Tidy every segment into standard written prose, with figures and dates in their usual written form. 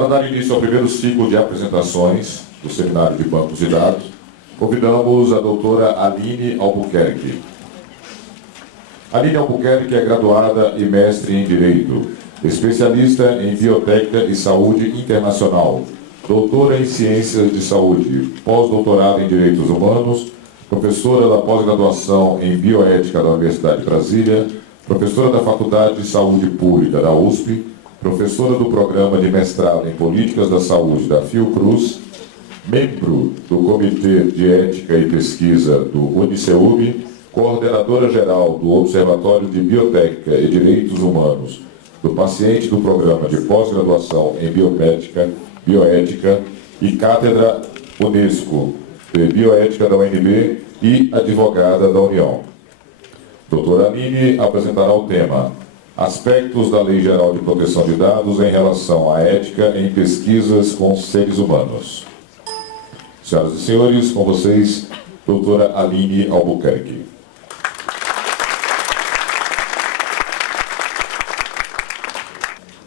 Para dar início ao primeiro ciclo de apresentações do Seminário de Bancos de Dados, convidamos a doutora Aline Albuquerque. Aline Albuquerque é graduada e mestre em Direito, especialista em Biotécnica e Saúde Internacional, doutora em Ciências de Saúde, pós-doutorado em Direitos Humanos, professora da pós-graduação em Bioética da Universidade de Brasília, professora da Faculdade de Saúde Pública da USP, professora do Programa de Mestrado em Políticas da Saúde da Fiocruz, membro do Comitê de Ética e Pesquisa do Uniceub, coordenadora geral do Observatório de Biotécnica e Direitos Humanos do Paciente do Programa de Pós-Graduação em Bioética e Cátedra Unesco de Bioética da UNB e advogada da União. Doutora Aline apresentará o tema Aspectos da Lei Geral de Proteção de Dados em relação à ética em pesquisas com seres humanos. Senhoras e senhores, com vocês, doutora Aline Albuquerque.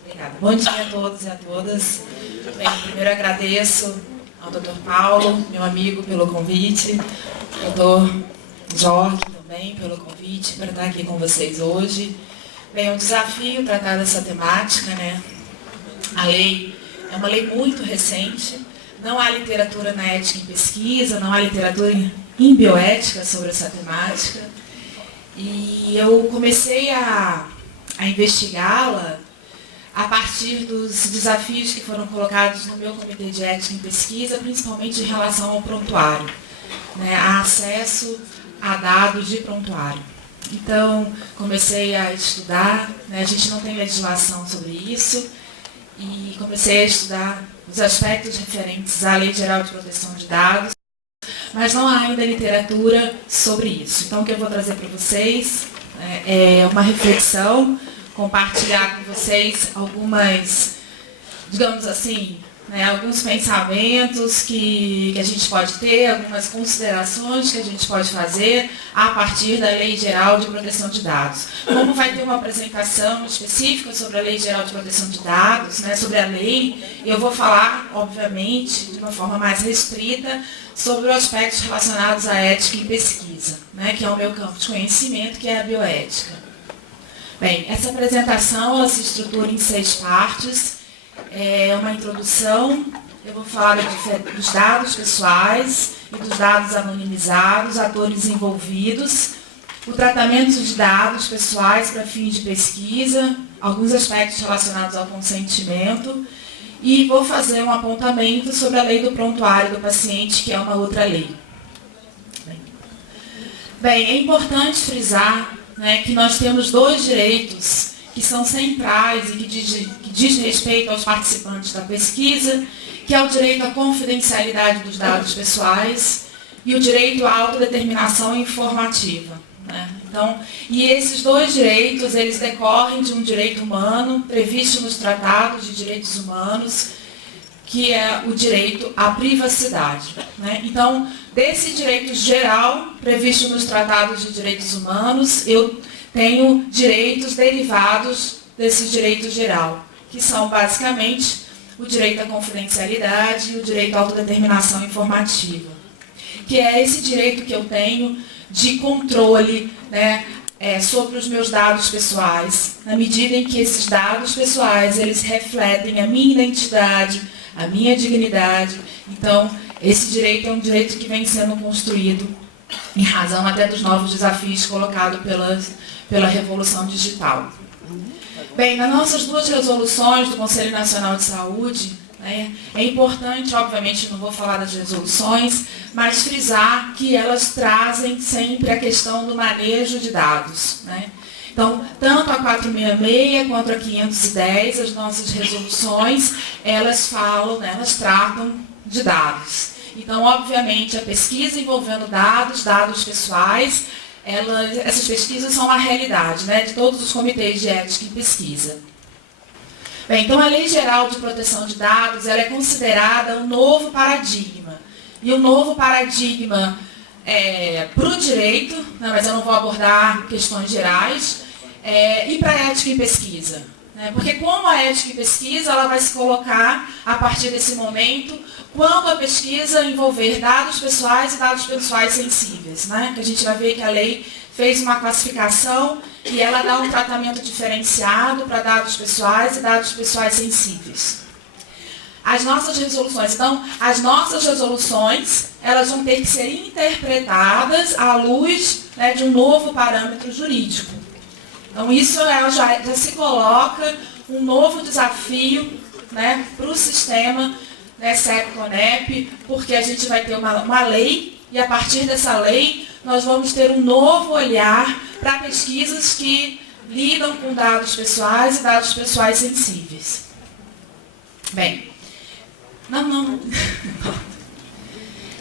Obrigada. Bom dia a todos e a todas. Bem, primeiro agradeço ao Dr. Paulo, meu amigo, pelo convite, ao Dr. Jorge também pelo convite para estar aqui com vocês hoje. Bem, é um desafio tratar dessa temática, né? A lei é uma lei muito recente, não há literatura na ética em pesquisa, não há literatura em bioética sobre essa temática. E eu comecei a investigá-la a partir dos desafios que foram colocados no meu comitê de ética em pesquisa, principalmente em relação ao prontuário, né? A acesso a dados de prontuário. Então, comecei a estudar, né? A gente não tem legislação sobre isso, e comecei a estudar os aspectos referentes à Lei Geral de Proteção de Dados, mas não há ainda literatura sobre isso. Então, o que eu vou trazer para vocês é uma reflexão, compartilhar com vocês algumas, digamos assim, né, alguns pensamentos que a gente pode ter, algumas considerações que a gente pode fazer a partir da Lei Geral de Proteção de Dados. Como vai ter uma apresentação específica sobre a Lei Geral de Proteção de Dados, né, sobre a lei, eu vou falar, obviamente, de uma forma mais restrita, sobre os aspectos relacionados à ética em pesquisa, né, que é o meu campo de conhecimento, que é a bioética. Bem, essa apresentação ela se estrutura em 6 partes. É uma introdução, eu vou falar dos dados pessoais e dos dados anonimizados, atores envolvidos, o tratamento de dados pessoais para fins de pesquisa, alguns aspectos relacionados ao consentimento, e vou fazer um apontamento sobre a lei do prontuário do paciente, que é uma outra lei. Bem, é importante frisar, né, que nós temos 2 direitos que são centrais e que diz respeito aos participantes da pesquisa, que é o direito à confidencialidade dos dados pessoais e o direito à autodeterminação informativa, né? Então, e esses 2 direitos, eles decorrem de um direito humano previsto nos tratados de direitos humanos, que é o direito à privacidade, né? Então, desse direito geral previsto nos tratados de direitos humanos, eu tenho direitos derivados desse direito geral, que são basicamente o direito à confidencialidade e o direito à autodeterminação informativa, que é esse direito que eu tenho de controle, né, sobre os meus dados pessoais, na medida em que esses dados pessoais eles refletem a minha identidade, a minha dignidade. Então, esse direito é um direito que vem sendo construído em razão até dos novos desafios colocados pela Revolução Digital. Bem, nas nossas 2 resoluções do Conselho Nacional de Saúde, né, é importante, obviamente, não vou falar das resoluções, mas frisar que elas trazem sempre a questão do manejo de dados, né? Então, tanto a 466 quanto a 510, as nossas resoluções, elas falam, né, elas tratam de dados. Então, obviamente, a pesquisa envolvendo dados pessoais, essas pesquisas são uma realidade, né, de todos os comitês de ética em pesquisa. Bem, então a Lei Geral de Proteção de Dados ela é considerada um novo paradigma. E um novo paradigma para o direito, né, mas eu não vou abordar questões gerais, e para a ética em pesquisa. né? Porque como a ética em pesquisa, ela vai se colocar a partir desse momento, quando a pesquisa envolver dados pessoais e dados pessoais sensíveis, né? Que a gente vai ver que a lei fez uma classificação e ela dá um tratamento diferenciado para dados pessoais e dados pessoais sensíveis. As nossas resoluções, então, elas vão ter que ser interpretadas à luz, né, de um novo parâmetro jurídico. Então, isso já se coloca um novo desafio, né, para o sistema, né, CEP-CONEP, porque a gente vai ter uma lei, e a partir dessa lei, nós vamos ter um novo olhar para pesquisas que lidam com dados pessoais e dados pessoais sensíveis. Bem, não.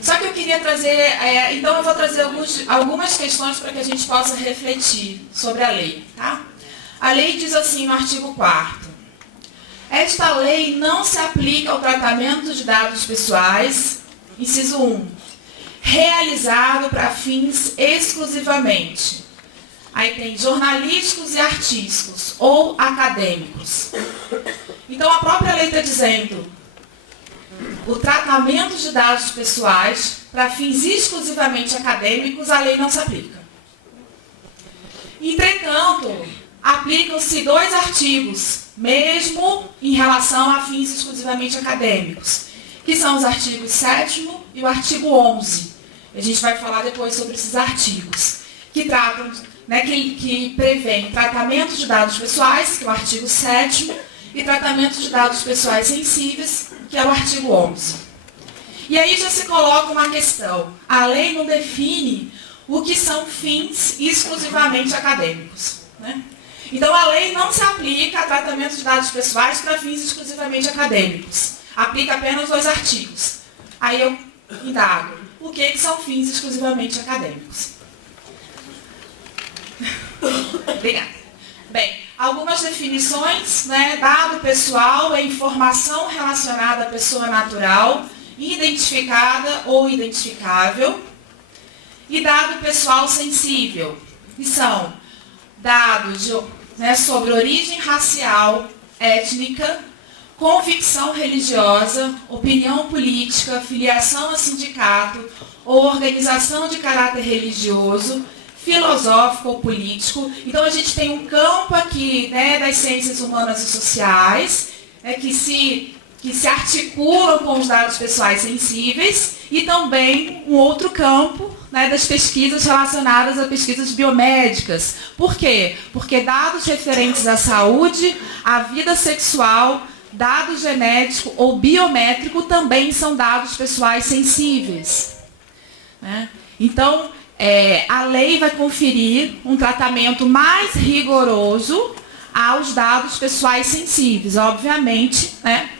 Só que eu queria trazer, então eu vou trazer algumas questões para que a gente possa refletir sobre a lei. Tá? A lei diz assim no artigo 4º, esta lei não se aplica ao tratamento de dados pessoais, inciso 1, realizado para fins exclusivamente. Aí tem jornalísticos e artísticos, ou acadêmicos. Então a própria lei está dizendo, o tratamento de dados pessoais para fins exclusivamente acadêmicos, a lei não se aplica. Entretanto, aplicam-se 2 artigos, mesmo em relação a fins exclusivamente acadêmicos, que são os artigos 7º e o artigo 11. A gente vai falar depois sobre esses artigos, que tratam, né, que prevêem tratamento de dados pessoais, que é o artigo 7º, e tratamento de dados pessoais sensíveis, que é o artigo 11. E aí já se coloca uma questão. A lei não define o que são fins exclusivamente acadêmicos, né? Então a lei não se aplica a tratamento de dados pessoais para fins exclusivamente acadêmicos. Aplica apenas 2 artigos. Aí eu indago, o que são fins exclusivamente acadêmicos? Obrigada. Bem, algumas definições, né? Dado pessoal é informação relacionada à pessoa natural, identificada ou identificável. E dado pessoal sensível, que são dados sobre origem racial, étnica, convicção religiosa, opinião política, filiação a sindicato ou organização de caráter religioso, filosófico ou político. Então a gente tem um campo aqui, né, das ciências humanas e sociais, né, que se articulam com os dados pessoais sensíveis, e também um outro campo, né, das pesquisas relacionadas a pesquisas biomédicas. Por quê? Porque dados referentes à saúde, à vida sexual, dado genético ou biométrico também são dados pessoais sensíveis, né? Então, a lei vai conferir um tratamento mais rigoroso aos dados pessoais sensíveis, obviamente, né,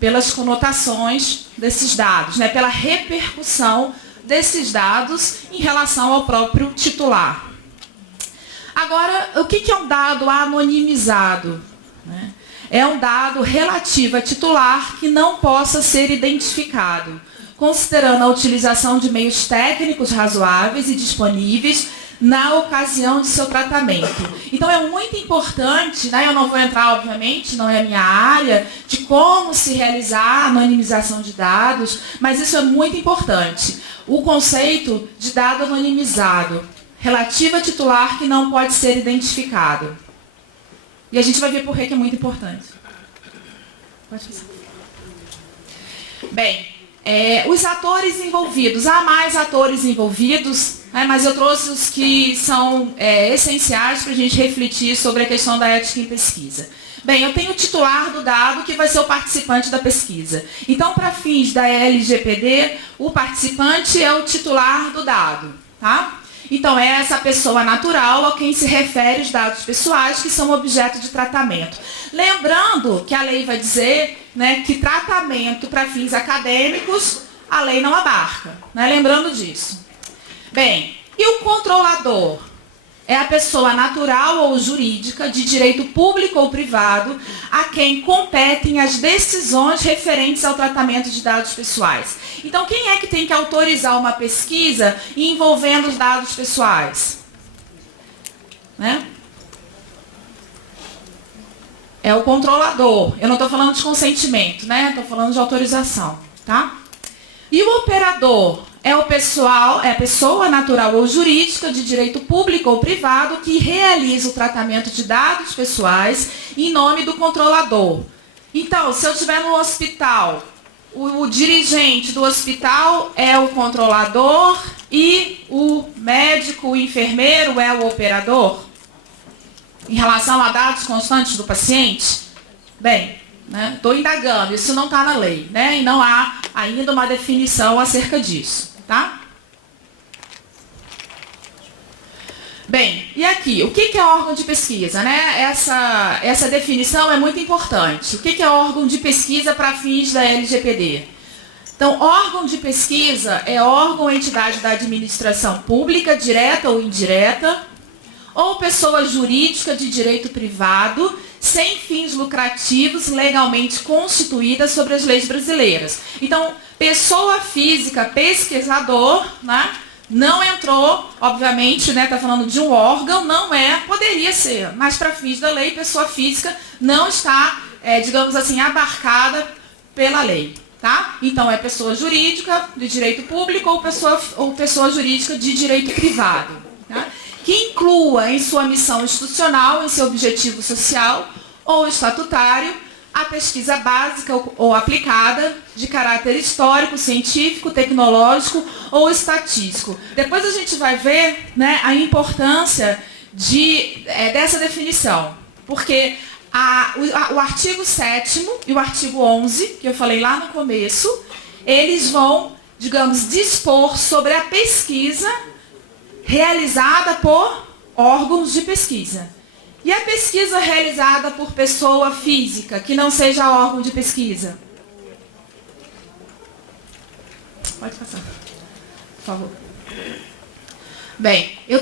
pelas conotações desses dados, né, pela repercussão desses dados em relação ao próprio titular. Agora, o que é um dado anonimizado? Né? É um dado relativo a titular que não possa ser identificado, considerando a utilização de meios técnicos razoáveis e disponíveis na ocasião de seu tratamento. Então é muito importante, né, eu não vou entrar, obviamente, não é a minha área, de como se realizar a anonimização de dados, mas isso é muito importante. O conceito de dado anonimizado, relativo a titular que não pode ser identificado. E a gente vai ver por que é muito importante. Pode passar. Bem, os atores envolvidos, há mais atores envolvidos, né, mas eu trouxe os que são essenciais para a gente refletir sobre a questão da ética em pesquisa. Bem, eu tenho o titular do dado, que vai ser o participante da pesquisa. Então, para fins da LGPD, o participante é o titular do dado, tá? Então, é essa pessoa natural a quem se refere os dados pessoais que são objeto de tratamento. Lembrando que a lei vai dizer, né, que tratamento para fins acadêmicos, a lei não abarca, né? Lembrando disso. Bem, e o controlador? É a pessoa natural ou jurídica, de direito público ou privado, a quem competem as decisões referentes ao tratamento de dados pessoais. Então, quem é que tem que autorizar uma pesquisa envolvendo os dados pessoais? Né? é o controlador. Eu não estou falando de consentimento, né? Estou falando de autorização, tá? E o operador é o pessoal, é a pessoa natural ou jurídica de direito público ou privado que realiza o tratamento de dados pessoais em nome do controlador. Então, se eu estiver no hospital, o dirigente do hospital é o controlador e o médico, o enfermeiro é o operador? Em relação a dados constantes do paciente? Bem, estou indagando, isso não está na lei, né? E não há ainda uma definição acerca disso, tá? Bem, e aqui, o que é órgão de pesquisa, né? Essa definição é muito importante. O que é órgão de pesquisa para fins da LGPD? Então, órgão de pesquisa é órgão ou entidade da administração pública, direta ou indireta, ou pessoa jurídica de direito privado, sem fins lucrativos, legalmente constituída sobre as leis brasileiras. Então, pessoa física, pesquisador, né? Não entrou, obviamente, né, está falando de um órgão, não é, poderia ser, mas para fins da lei, pessoa física não está, digamos assim, abarcada pela lei, tá? Então, é pessoa jurídica de direito público ou pessoa jurídica de direito privado, tá? Que inclua em sua missão institucional, em seu objetivo social ou estatutário, a pesquisa básica ou aplicada de caráter histórico, científico, tecnológico ou estatístico. Depois a gente vai ver, né, a importância dessa definição, porque o artigo 7º e o artigo 11, que eu falei lá no começo, eles vão, digamos, dispor sobre a pesquisa realizada por órgãos de pesquisa. E a pesquisa realizada por pessoa física, que não seja órgão de pesquisa? Pode passar, por favor. Bem, eu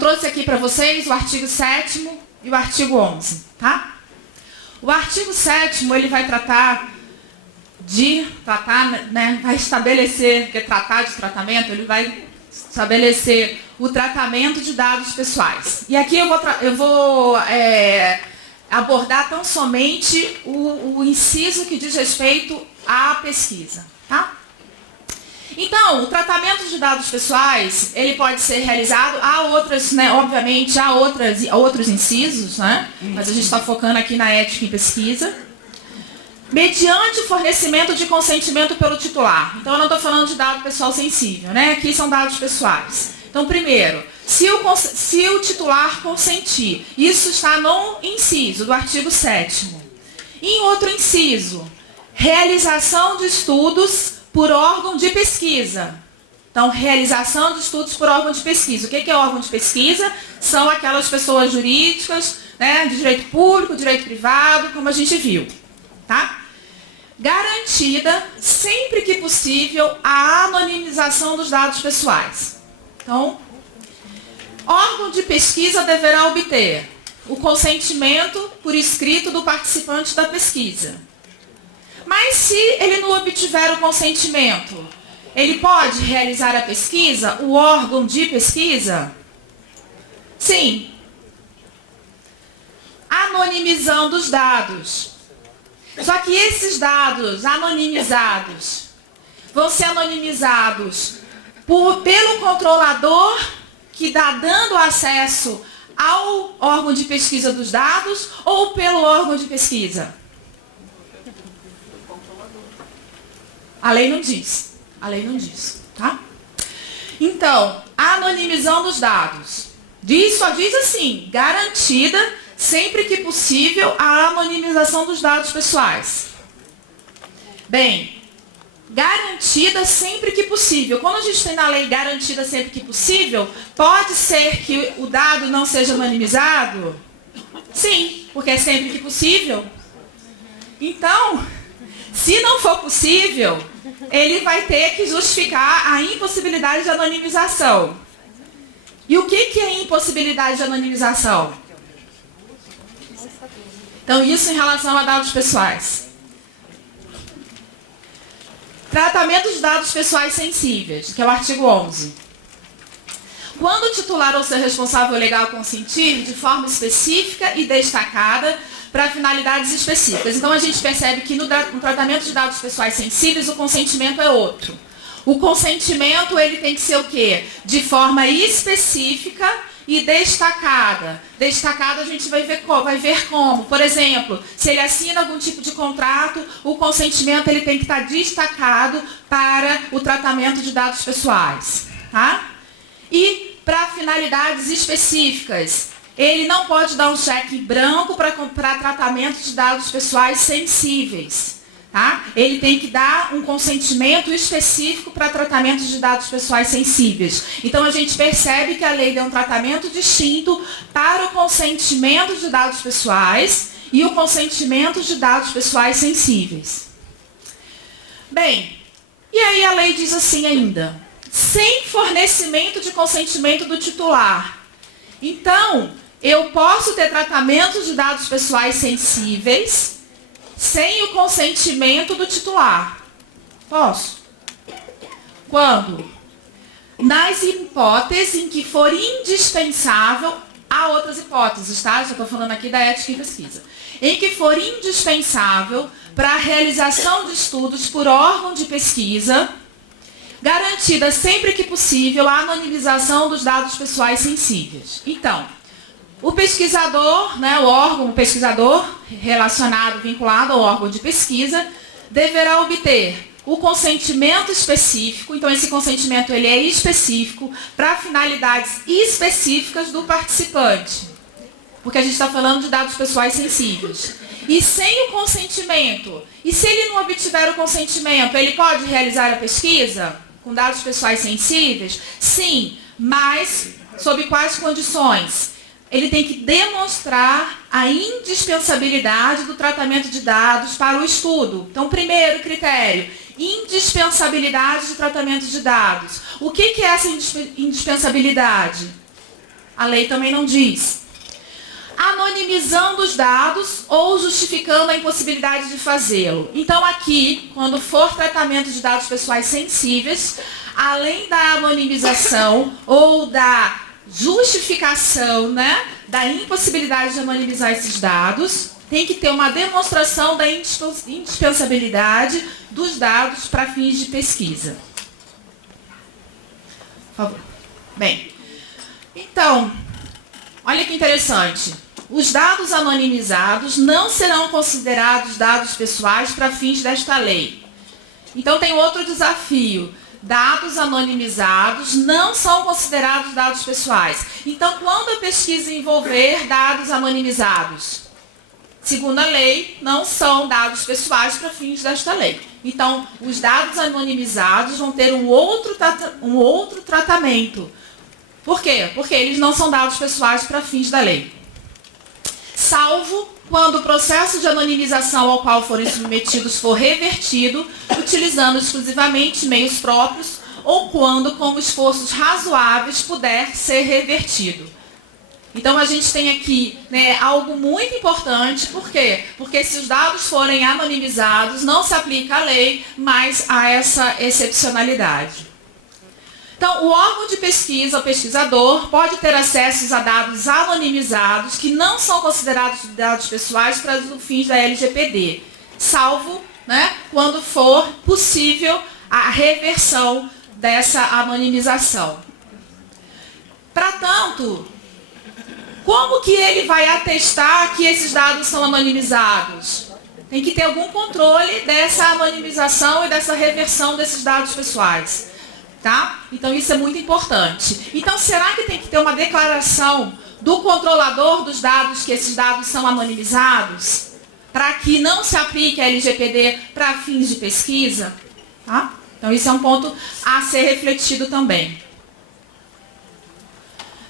trouxe aqui para vocês o artigo 7º e o artigo 11, tá? O artigo 7º, ele vai né, vai estabelecer, porque tratar de tratamento, ele vai estabelecer o tratamento de dados pessoais. E aqui eu vou abordar tão somente o inciso que diz respeito à pesquisa, tá? Então, o tratamento de dados pessoais, ele pode ser realizado, há outras, né, obviamente, há outros incisos, né? Mas a gente está focando aqui na ética em pesquisa. Mediante o fornecimento de consentimento pelo titular. Então, eu não estou falando de dado pessoal sensível, né? Aqui são dados pessoais. Então, primeiro, se o titular consentir, isso está no inciso do artigo 7º. Em outro inciso, realização de estudos por órgão de pesquisa. Então, realização de estudos por órgão de pesquisa. O que é órgão de pesquisa? São aquelas pessoas jurídicas, né, de direito público, direito privado, como a gente viu. Tá? Garantida, sempre que possível, a anonimização dos dados pessoais. Então, órgão de pesquisa deverá obter o consentimento por escrito do participante da pesquisa. Mas se ele não obtiver o consentimento, ele pode realizar a pesquisa, o órgão de pesquisa? Sim. Anonimizando os dados. Só que esses dados anonimizados vão ser anonimizados pelo controlador que está dando acesso ao órgão de pesquisa dos dados ou pelo órgão de pesquisa? A lei não diz. A lei não diz, tá? Então, anonimizando os dados. Só diz assim, garantida, sempre que possível, a anonimização dos dados pessoais. Bem, garantida sempre que possível. Quando a gente tem na lei garantida sempre que possível, pode ser que o dado não seja anonimizado? Sim, porque é sempre que possível. Então, se não for possível, ele vai ter que justificar a impossibilidade de anonimização. E o que é impossibilidade de anonimização? Então, isso em relação a dados pessoais. Tratamento de dados pessoais sensíveis, que é o artigo 11. Quando o titular ou seu responsável legal consentir, de forma específica e destacada, para finalidades específicas. Então, a gente percebe que no tratamento de dados pessoais sensíveis, o consentimento é outro. O consentimento, ele tem que ser o quê? De forma específica e destacada. Destacada a gente vai ver como. Por exemplo, se ele assina algum tipo de contrato, o consentimento ele tem que estar destacado para o tratamento de dados pessoais. Tá? E para finalidades específicas, ele não pode dar um cheque em branco para tratamento de dados pessoais sensíveis. Tá? Ele tem que dar um consentimento específico para tratamento de dados pessoais sensíveis. Então, a gente percebe que a lei deu um tratamento distinto para o consentimento de dados pessoais e o consentimento de dados pessoais sensíveis. Bem, e aí a lei diz assim ainda, sem fornecimento de consentimento do titular. Então, eu posso ter tratamento de dados pessoais sensíveis sem o consentimento do titular. Posso? Quando? Nas hipóteses em que for indispensável, há outras hipóteses, tá? Já estou falando aqui da ética em pesquisa. Em que for indispensável para a realização de estudos por órgão de pesquisa, garantida sempre que possível a anonimização dos dados pessoais sensíveis. Então, o pesquisador, né, o pesquisador relacionado, vinculado ao órgão de pesquisa, deverá obter o consentimento específico. Então, esse consentimento ele é específico para finalidades específicas do participante, porque a gente está falando de dados pessoais sensíveis. E sem o consentimento, e se ele não obtiver o consentimento, ele pode realizar a pesquisa com dados pessoais sensíveis? Sim, mas sob quais condições? Ele tem que demonstrar a indispensabilidade do tratamento de dados para o estudo. Então, primeiro critério, indispensabilidade de tratamento de dados. O que é essa indispensabilidade? A lei também não diz. Anonimizando os dados ou justificando a impossibilidade de fazê-lo. Então, aqui, quando for tratamento de dados pessoais sensíveis, além da anonimização ou da justificação, né, da impossibilidade de anonimizar esses dados, tem que ter uma demonstração da indispensabilidade dos dados para fins de pesquisa. Por favor. Bem, então, olha que interessante. Os dados anonimizados não serão considerados dados pessoais para fins desta lei. Então, tem outro desafio. Dados anonimizados não são considerados dados pessoais. Então, quando a pesquisa envolver dados anonimizados, segundo a lei, não são dados pessoais para fins desta lei. Então, os dados anonimizados vão ter um outro tratamento. Por quê? Porque eles não são dados pessoais para fins da lei. Salvo quando o processo de anonimização ao qual forem submetidos for revertido, utilizando exclusivamente meios próprios, ou quando, com esforços razoáveis, puder ser revertido. Então, a gente tem aqui, né, algo muito importante. Por quê? Porque se os dados forem anonimizados, não se aplica a lei, mas há essa excepcionalidade. Então, o órgão de pesquisa, o pesquisador, pode ter acesso a dados anonimizados que não são considerados dados pessoais para os fins da LGPD, salvo, né, quando for possível a reversão dessa anonimização. Para tanto, como que ele vai atestar que esses dados são anonimizados? Tem que ter algum controle dessa anonimização e dessa reversão desses dados pessoais. Tá? Então, isso é muito importante. Então, será que tem que ter uma declaração do controlador dos dados que esses dados são anonimizados? Para que não se aplique a LGPD para fins de pesquisa? Tá? Então, isso é um ponto a ser refletido também.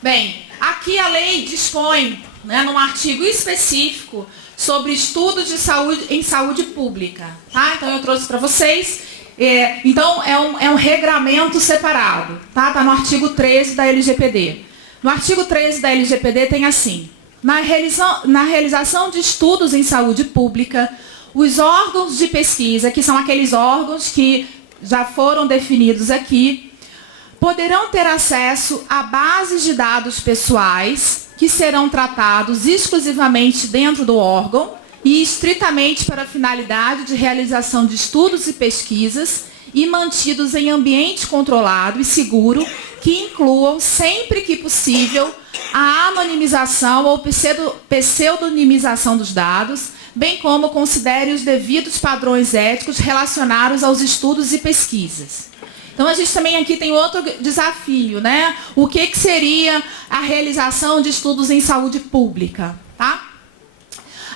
Bem, aqui a lei dispõe, né, num artigo específico sobre estudos de saúde em saúde pública. Tá? Então, eu trouxe para vocês. Então, é um regramento separado, tá? Está no artigo 13 da LGPD. No artigo 13 da LGPD tem assim: na realização de estudos em saúde pública, os órgãos de pesquisa, que são aqueles órgãos que já foram definidos aqui, poderão ter acesso a bases de dados pessoais que serão tratados exclusivamente dentro do órgão, e estritamente para a finalidade de realização de estudos e pesquisas e mantidos em ambiente controlado e seguro, que incluam, sempre que possível, a anonimização ou pseudonimização dos dados, bem como considere os devidos padrões éticos relacionados aos estudos e pesquisas. Então, a gente também aqui tem outro desafio, né? O que seria a realização de estudos em saúde pública, tá?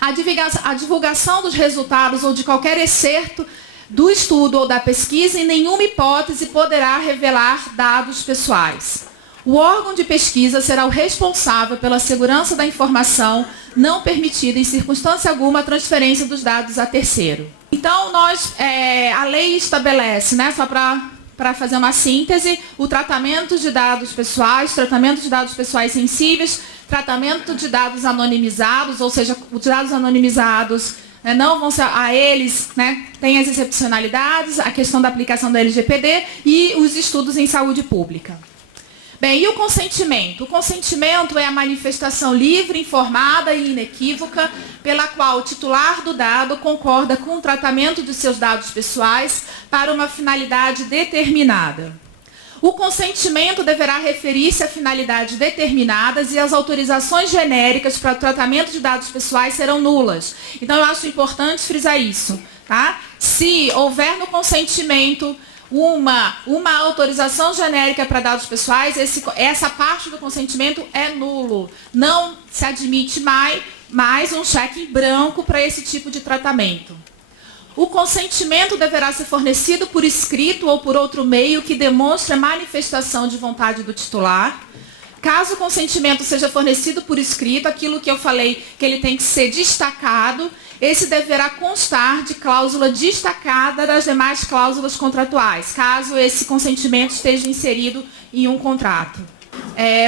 A divulgação dos resultados ou de qualquer excerto do estudo ou da pesquisa, em nenhuma hipótese poderá revelar dados pessoais. O órgão de pesquisa será o responsável pela segurança da informação, não permitida em circunstância alguma a transferência dos dados a terceiro. Então, a lei estabelece, né, só para fazer uma síntese, o tratamento de dados pessoais, tratamento de dados pessoais sensíveis, tratamento de dados anonimizados, ou seja, os dados anonimizados não vão ser a eles, né, tem as excepcionalidades, a questão da aplicação da LGPD e os estudos em saúde pública. Bem, e o consentimento? O consentimento é a manifestação livre, informada e inequívoca pela qual o titular do dado concorda com o tratamento de seus dados pessoais para uma finalidade determinada. O consentimento deverá referir-se a finalidades determinadas e as autorizações genéricas para o tratamento de dados pessoais serão nulas. Então, eu acho importante frisar isso, tá? Se houver no consentimento uma autorização genérica para dados pessoais, essa parte do consentimento é nulo. Não se admite mais um cheque em branco para esse tipo de tratamento. O consentimento deverá ser fornecido por escrito ou por outro meio que demonstre a manifestação de vontade do titular. Caso o consentimento seja fornecido por escrito, aquilo que eu falei que ele tem que ser destacado, esse deverá constar de cláusula destacada das demais cláusulas contratuais, caso esse consentimento esteja inserido em um contrato.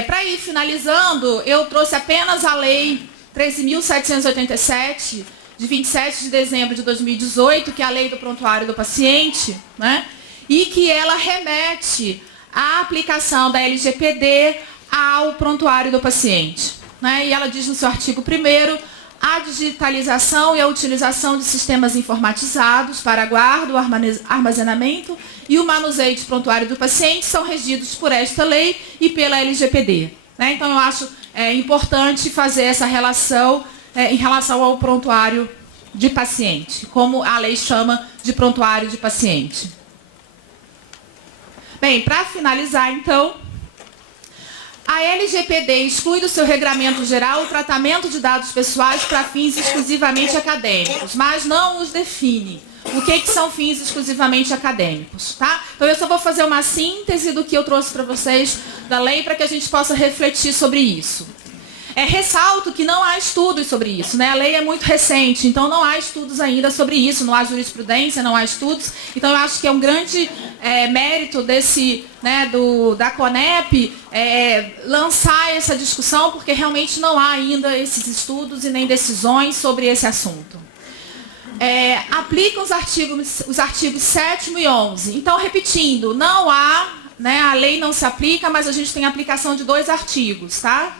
Para ir finalizando, eu trouxe apenas a Lei 13.787, de 27 de dezembro de 2018, que é a Lei do Prontuário do Paciente, né? E que ela remete à aplicação da LGPD ao prontuário do paciente, né? E ela diz no seu artigo 1º, a digitalização e a utilização de sistemas informatizados para guarda, armazenamento e o manuseio de prontuário do paciente são regidos por esta lei e pela LGPD, né? Então, eu acho importante fazer essa relação em relação ao prontuário de paciente, como a lei chama de prontuário de paciente. Bem, para finalizar, então, a LGPD exclui do seu regramento geral o tratamento de dados pessoais para fins exclusivamente acadêmicos, mas não os define. O que são fins exclusivamente acadêmicos, tá? Então, eu só vou fazer uma síntese do que eu trouxe para vocês da lei para que a gente possa refletir sobre isso. Ressalto que não há estudos sobre isso, né? A lei é muito recente, então não há estudos ainda sobre isso, não há jurisprudência, não há estudos. Então, eu acho que é um grande mérito da CONEP lançar essa discussão, porque realmente não há ainda esses estudos e nem decisões sobre esse assunto. Aplicam os artigos 7º e 11. Então, repetindo, não há, né, a lei não se aplica, mas a gente tem aplicação de 2 artigos, tá?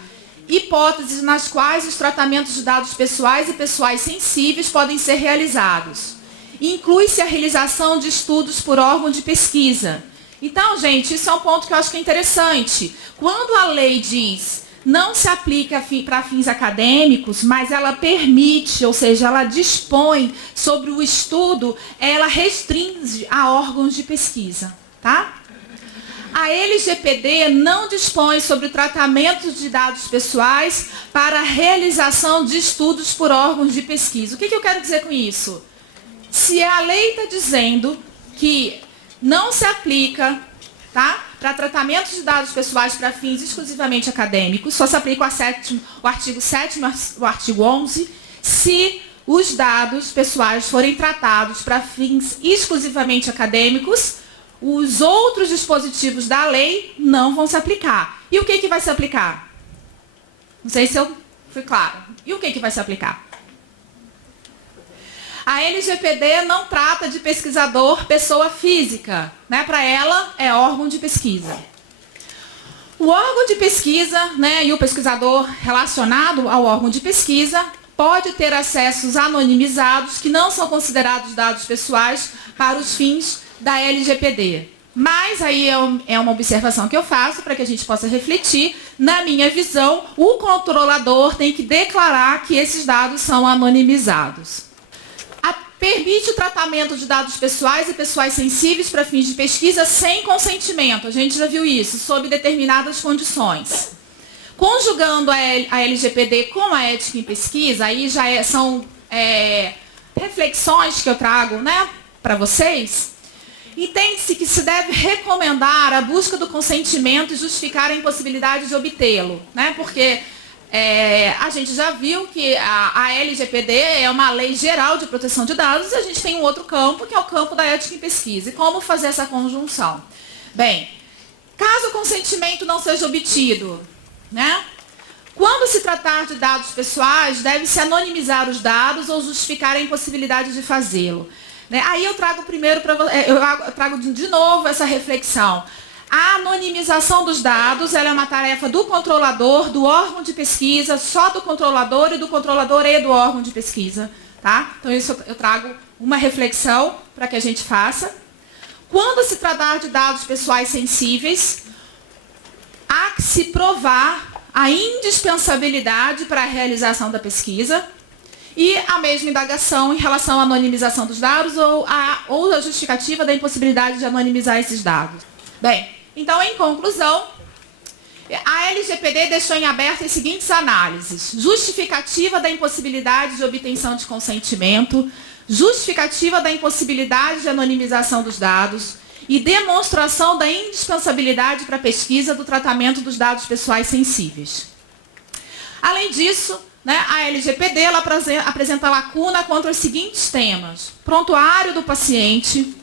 Hipóteses nas quais os tratamentos de dados pessoais e pessoais sensíveis podem ser realizados. Inclui-se a realização de estudos por órgão de pesquisa. Então, gente, isso é um ponto que eu acho que é interessante. Quando a lei diz não se aplica para fins acadêmicos, mas ela permite, ou seja, ela dispõe sobre o estudo, ela restringe a órgãos de pesquisa, tá? A LGPD não dispõe sobre o tratamento de dados pessoais para a realização de estudos por órgãos de pesquisa. O que eu quero dizer com isso? Se a lei está dizendo que não se aplica, tá, para tratamento de dados pessoais para fins exclusivamente acadêmicos, só se aplica o artigo 7º e o artigo 11, se os dados pessoais forem tratados para fins exclusivamente acadêmicos, os outros dispositivos da lei não vão se aplicar. E o que vai se aplicar? Não sei se eu fui claro. E o que vai se aplicar? A LGPD não trata de pesquisador pessoa física, né? Para ela é órgão de pesquisa. O órgão de pesquisa, né, e o pesquisador relacionado ao órgão de pesquisa pode ter acessos anonimizados que não são considerados dados pessoais para os fins da LGPD. Mas aí é uma observação que eu faço para que a gente possa refletir. Na minha visão, o controlador tem que declarar que esses dados são anonimizados. Permite o tratamento de dados pessoais e pessoais sensíveis para fins de pesquisa sem consentimento. A gente já viu isso, sob determinadas condições. Conjugando a LGPD com a ética em pesquisa, aí já são reflexões que eu trago, né, para vocês. Entende-se que se deve recomendar a busca do consentimento e justificar a impossibilidade de obtê-lo, né? Porque a gente já viu que a LGPD é uma lei geral de proteção de dados e a gente tem um outro campo, que é o campo da ética em pesquisa. E como fazer essa conjunção? Bem, caso o consentimento não seja obtido, né? Quando se tratar de dados pessoais, deve-se anonimizar os dados ou justificar a impossibilidade de fazê-lo. Aí eu trago eu trago de novo essa reflexão. A anonimização dos dados ela é uma tarefa do controlador, do órgão de pesquisa, só do controlador e do órgão de pesquisa. Tá? Então isso eu trago uma reflexão para que a gente faça. Quando se tratar de dados pessoais sensíveis, há que se provar a indispensabilidade para a realização da pesquisa e a mesma indagação em relação à anonimização dos dados ou a justificativa da impossibilidade de anonimizar esses dados. Bem, então, em conclusão, a LGPD deixou em aberto as seguintes análises: justificativa da impossibilidade de obtenção de consentimento, justificativa da impossibilidade de anonimização dos dados e demonstração da indispensabilidade para a pesquisa do tratamento dos dados pessoais sensíveis. Além disso, a LGPD ela apresenta lacuna contra os seguintes temas: prontuário do paciente,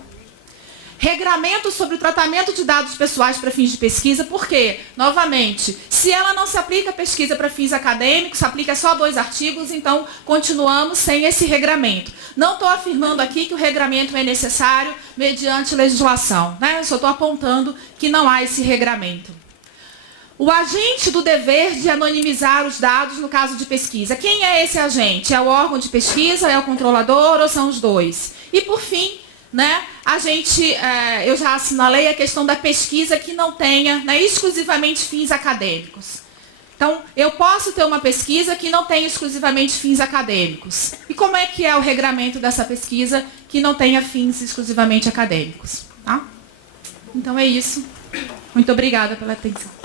regramento sobre o tratamento de dados pessoais para fins de pesquisa, porque, novamente, se ela não se aplica à pesquisa para fins acadêmicos, se aplica só a 2 artigos, então continuamos sem esse regramento. Não estou afirmando aqui que o regramento é necessário mediante legislação, né? Eu só estou apontando que não há esse regramento. O agente do dever de anonimizar os dados no caso de pesquisa. Quem é esse agente? É o órgão de pesquisa, é o controlador ou são os dois? E, por fim, eu já assinalei a questão da pesquisa que não tenha exclusivamente fins acadêmicos. Então, eu posso ter uma pesquisa que não tenha exclusivamente fins acadêmicos. E como é que é o regramento dessa pesquisa que não tenha fins exclusivamente acadêmicos? Tá? Então é isso. Muito obrigada pela atenção.